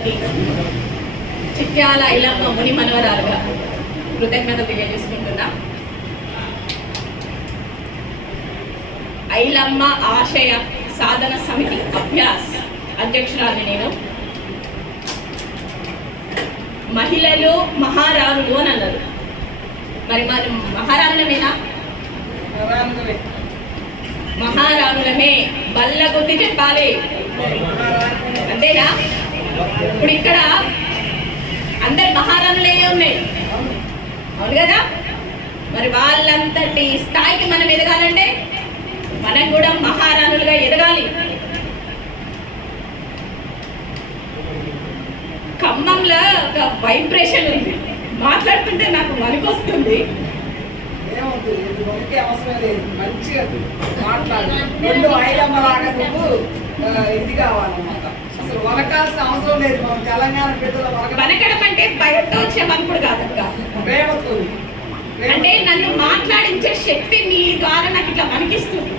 గారికి చిట్యాల ఐలమ్మ ముని మనవరాలుగా కృతజ్ఞత తెలియజేసుకుంటున్నా. ఐలమ్మ ఆశయ సాధన సమితి అభ్యాస్ అధ్యక్షురాలు నేను. మహిళలు మహారాణులు అని అన్నారు. మరి మహారాణులమేనా? మహారాణులమే. బల్ల కొద్ది చెప్పాలి, అంతేనా? ఇప్పుడు ఇక్కడ అందరు మహారాణులే ఉన్నాయి, అవును కదా? మరి వాళ్ళంతటి స్థాయికి మనం ఎదగాలంటే మనం కూడా మహారాణులుగా ఎదగాలి. ఖమ్మంలో ఒక వైబ్రేషన్ ఉంది, మాట్లాడుతుంటే నాకు వణుకొస్తుంది. అవసరం లేదు, మంచిగా మాట్లాడు. రెండు ఐలమ్మలాగా నువ్వు ఇది కావాలన్నమాట. అసలు వనకాల్సిన అవసరం లేదు. మనం తెలంగాణ బిడ్డల వనకడం అంటే భయంతో వచ్చే వనకుడు కాదక్క, ప్రేమతో. అంటే నన్ను మాట్లాడించే శక్తి మీ ద్వారా నాకు ఇట్లా వణికిస్తుంది.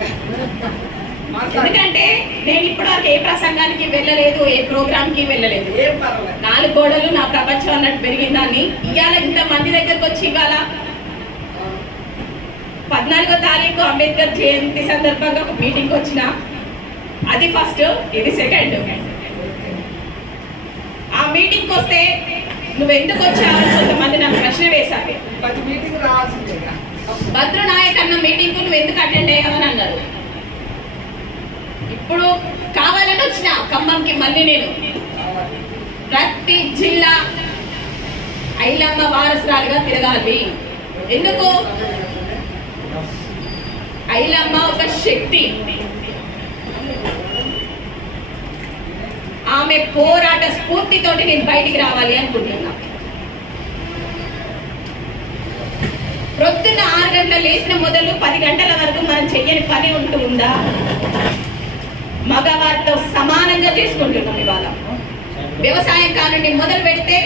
ఎందుకంటే నేను ఇప్పటివరకు ఏ ప్రసంగానికి వెళ్ళలేదు, ఏ ప్రోగ్రామ్కి వెళ్ళలేదు. ఏం పర్వాలేదు, 4 గోడలు నా ప్రపంచం అన్నట్టు పెరిగిందాన్ని. ఇవాళ ఇంతమంది దగ్గరకు వచ్చి ఇవాళ 14వ తారీఖు అంబేద్కర్ జయంతి సందర్భంగా ఒక మీటింగ్కి వచ్చిన. అది ఫస్ట్, ఇది సెకండ్. ఆ మీటింగ్కి వస్తే నువ్వు ఎందుకు వచ్చావు కొంతమంది నాకు ప్రశ్న వేశారు. భద్రు నాయక్ అన్న మీటింగ్ నువ్వు ఎందుకు అటెండ్ అయ్యావని అన్నారు. ఇప్పుడు కావాలని వచ్చిన ఖమ్మంకి మళ్ళీ నేను ప్రతి జిల్లా ఐలమ్మ వారసురాలుగా తిరగాలి. ఎందుకు? ఐలమ్మ ఒక శక్తి. ఆమె పోరాట స్ఫూర్తితోటి నేను బయటికి రావాలి అనుకుంటున్నా. ప్రొద్దున్న 6 గంటలు లేచిన మొదలు 10 గంటల వరకు మనం చెయ్యని పని ఉందా? మగవారితో సమానంగా చేసుకుంటున్నాం. ఇవాళ వ్యవసాయం కానుండి మొదలు పెడితే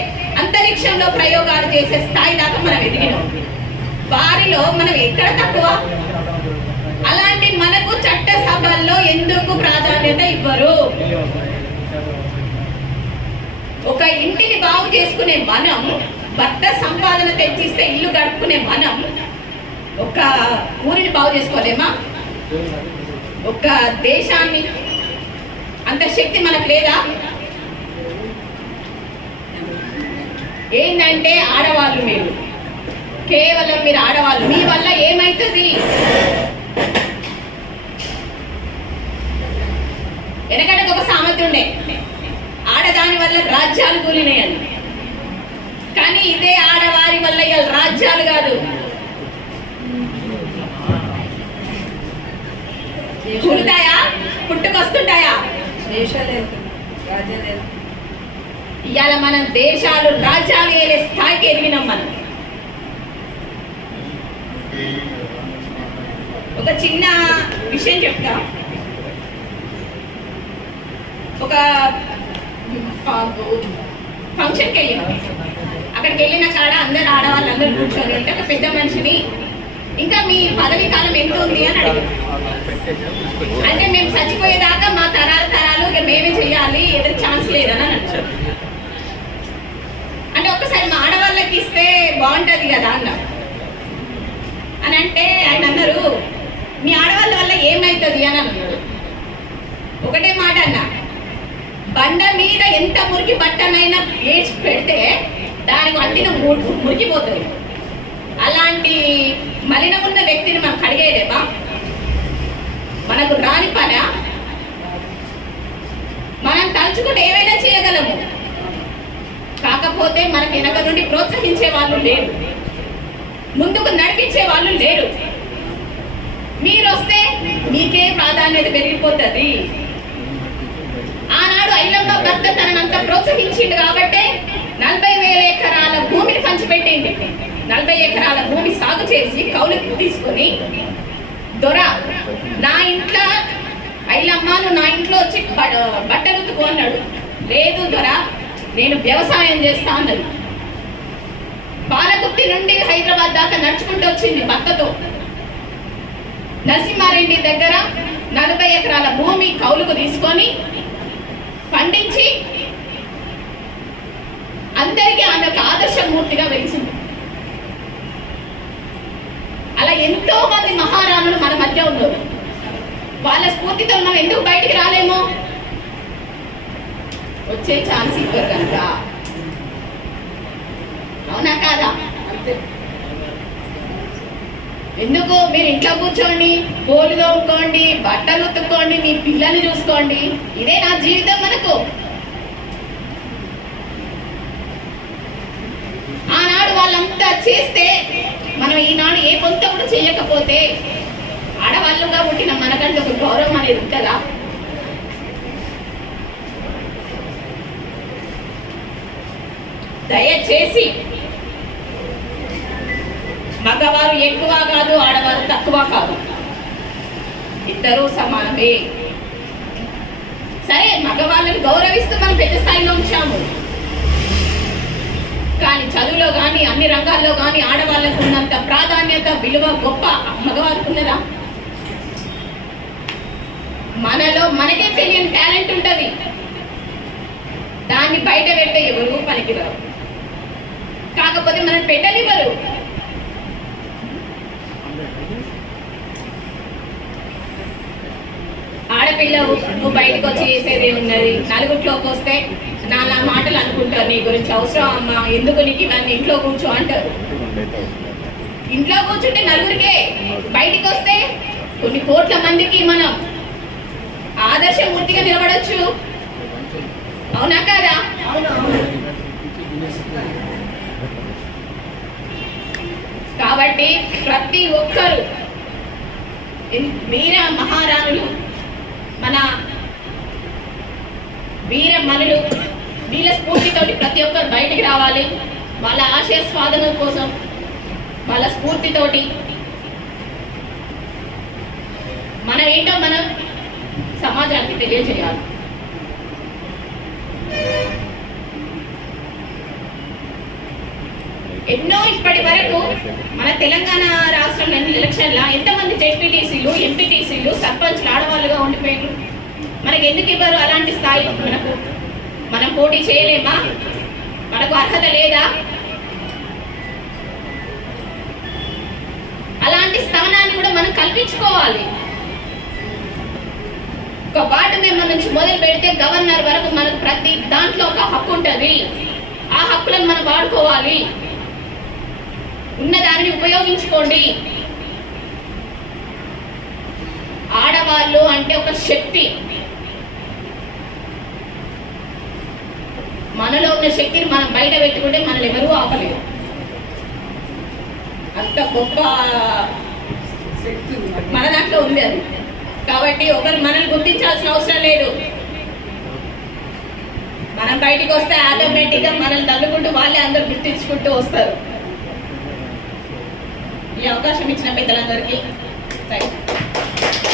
అంతరిక్షంలో ప్రయోగాలు చేసే స్థాయి దాకా మనం ఎదిగినాం. వారిలో మనం ఎక్కడ తక్కువ? అలాంటి మనకు చట్ట సభల్లో ఎందుకు ప్రాధాన్యత ఇవ్వరు? ఒక ఇంటిని బాగు చేసుకునే మనం, భర్త సంపాదన తెచ్చిస్తే ఇల్లు గడుపుకునే మనం ఒక ఊరిని బాగు చేసుకోలేమా? ఒక దేశాన్ని అంత శక్తి మనకు లేదా? ఏంటంటే ఆడవాళ్ళు, మీరు కేవలం మీరు ఆడవాళ్ళు, మీ వల్ల ఏమవుతుంది? వెనకటికి ఒక సామెత ఉండే, ఆడదాని వల్ల రాజ్యాలు కూలినాయని. కానీ ఇదే ఆడవారి వల్ల ఇవాళ రాజ్యాలు కాదు, కూలుతాయా, పుట్టుకొస్తుంటాయా? ఇవాళ మనం దేశాలు రాజ్యాలు వేలే స్థాయికి ఎదిగినాం. మనం ఒక చిన్న విషయం చెప్తా. ఒక ఫంక్షన్కి వెళ్ళినాం. అక్కడికి వెళ్ళిన కాడ అందరు ఆడవాళ్ళందరూ కూర్చొని వెళ్తే ఒక పెద్ద మనిషిని, ఇంకా మీ పదవి కాలం ఎంత ఉంది అని అడిగారు. అంటే మేము చచ్చిపోయేదాకా మా తరాలు ఇక మేమే చెయ్యాలి, ఎవరికి ఛాన్స్ లేదని అని అంటారు. అంటే ఒక్కసారి మా ఆడవాళ్ళకి ఇస్తే బాగుంటుంది కదా అన్నారు. అని అంటే ఆయన అన్నారు, మీ ఆడవాళ్ళ వల్ల ఏమవుతుంది అని అన్నారు. ఒకటే మాట అన్న, బండ మీద ఎంత మురికి బట్టనైనా వేసి పెడితే దానికి అంటిన మురికిపోతుంది. అలాంటి మలినం ఉన్న వ్యక్తిని మనం కడిగేదేమా? మనకు రాని పని. మనం తలుచుకుంటే ఏమైనా చేయగలము. కాకపోతే మనకు వెనక నుండి ప్రోత్సహించే వాళ్ళు లేరు, ముందుకు నడిపించే వాళ్ళు లేరు. మీరు వస్తే మీకే ప్రాధాన్యత పెరిగిపోతుంది. ఆనాడు ఐలమ్మ భర్త తనంతా ప్రోత్సహించిండు కాబట్టి 40,000 ఎకరాల భూమిని పంచిపెట్టింది. 40 ఎకరాల భూమి సాగు చేసి కౌలుకి తీసుకొని, దొర నా ఇంట్లో ఐలమ్మ నువ్వు నా ఇంట్లో వచ్చి బట్టలు ఉతుకు అన్నాడు. లేదు దొర, నేను వ్యవసాయం చేస్తా అన్నది. పాలకుర్తి నుండి హైదరాబాద్ దాకా నడుచుకుంటూ వచ్చింది భర్తతో. నరసింహారెడ్డి దగ్గర 40 ఎకరాల భూమి కౌలుకు తీసుకొని పండించి అందరికీ ఆమె ఒక ఆదర్శమూర్తిగా వెలిసింది. అలా ఎంతో మంది మహారాణులు మన మధ్య ఉన్నారు. వాళ్ళ స్ఫూర్తితో మనం ఎందుకు బయటికి రాలేమో? వచ్చే ఛాన్స్ ఇవ్వరు కనుక. అవునా కాదా? అంతే. ఎందుకు మీరు ఇంట్లో కూర్చోండి, బోలు తోముకోండి, బట్టలు ఉతుక్కోండి, మీ పిల్లల్ని చూసుకోండి, ఇదే నా జీవితం మనకు. ఆనాడు వాళ్ళంతా చేస్తే మనం ఈనాడు ఏ కొంత కూడా చేయకపోతే ఆడవాళ్ళుగా పుట్టిన మనకంటే ఒక గౌరవం అనేది ఉంటుందా? దయచేసి మగవారు ఎక్కువ కాదు, ఆడవారు తక్కువ కాదు, ఇద్దరూ సమానమే. సరే, మగవాళ్ళని గౌరవిస్తూ మనం పెద్ద స్థాయిలో ఉంచాము, కానీ చదువులో కానీ అన్ని రంగాల్లో కానీ ఆడవాళ్ళకు ఉన్నంత ప్రాధాన్యత, విలువ, గొప్ప మగవారికి ఉన్నదా? మనలో మనకే తెలియని టాలెంట్ ఉంటుంది, దాన్ని బయట పెడితే ఎవరు పనికిరారు. కాకపోతే మనం పెట్టనివ్వరు. ఆడపిల్లవు నువ్వు బయటకు వచ్చి చేసేది ఉన్నది, నలుగుట్లోకి వస్తే నానా మాటలు అనుకుంటారు, నీ గురించి అవసరం అమ్మా, ఎందుకు నీకు ఇవన్నీ, ఇంట్లో కూర్చో అంటారు. ఇంట్లో కూర్చుంటే నలుగురికే, బయటికి వస్తే కొన్ని కోట్ల మందికి మనం ఆదర్శమూర్తిగా నిలబడొచ్చు. అవునా కాదా? కాబట్టి ప్రతి ఒక్కరు వీర మహారాణులు, మన వీర మనులు, వీళ్ళ స్ఫూర్తితోటి ప్రతి ఒక్కరు బయటికి రావాలి. వాళ్ళ ఆశయ సాధన కోసం వాళ్ళ స్ఫూర్తితోటి మనం ఏంటో మనం సమాజానికి తెలియజేయాలి. ఎన్నో ఇప్పటి వరకు మన తెలంగాణ రాష్ట్రంలో ఎలక్షన్ల ఎంతమంది జెడ్పీటీసీలు, ఎంపీటీసీలు, సర్పంచ్లు ఆడవాళ్ళుగా ఉండిపోయారు. మనకి ఎందుకు ఇవ్వరు అలాంటి స్థాయి? మనం పోటీ చేయలేమా? మనకు అర్హత లేదా? అలాంటి స్థానాన్ని కూడా మనం కల్పించుకోవాలి. ఒక వార్డు మెంబర్ నుంచి మొదలు పెడితే గవర్నర్ వరకు మనకు ప్రతి దాంట్లో ఒక హక్కు ఉంటుంది. ఆ హక్కులను మనం వాడుకోవాలి, ఉన్నదానిని ఉపయోగించుకోండి. ఆడవాళ్ళు అంటే ఒక శక్తి, మనలో ఉన్న శక్తిని మనం బయట పెట్టుకుంటే మనల్ని ఎవరూ ఆపలేరు. అంత గొప్ప శక్తి మన దాంట్లో ఉంది అది. కాబట్టి ఒకరు మనల్ని గుర్తించాల్సిన అవసరం లేదు. మనం బయటికి వస్తే ఆటోమేటిక్గా మనల్ని తల్లుకుంటూ వాళ్ళే అందరూ గుర్తించుకుంటూ వస్తారు. ఈ అవకాశం ఇచ్చిన పెద్దలందరికీ థ్యాంక్ యూ.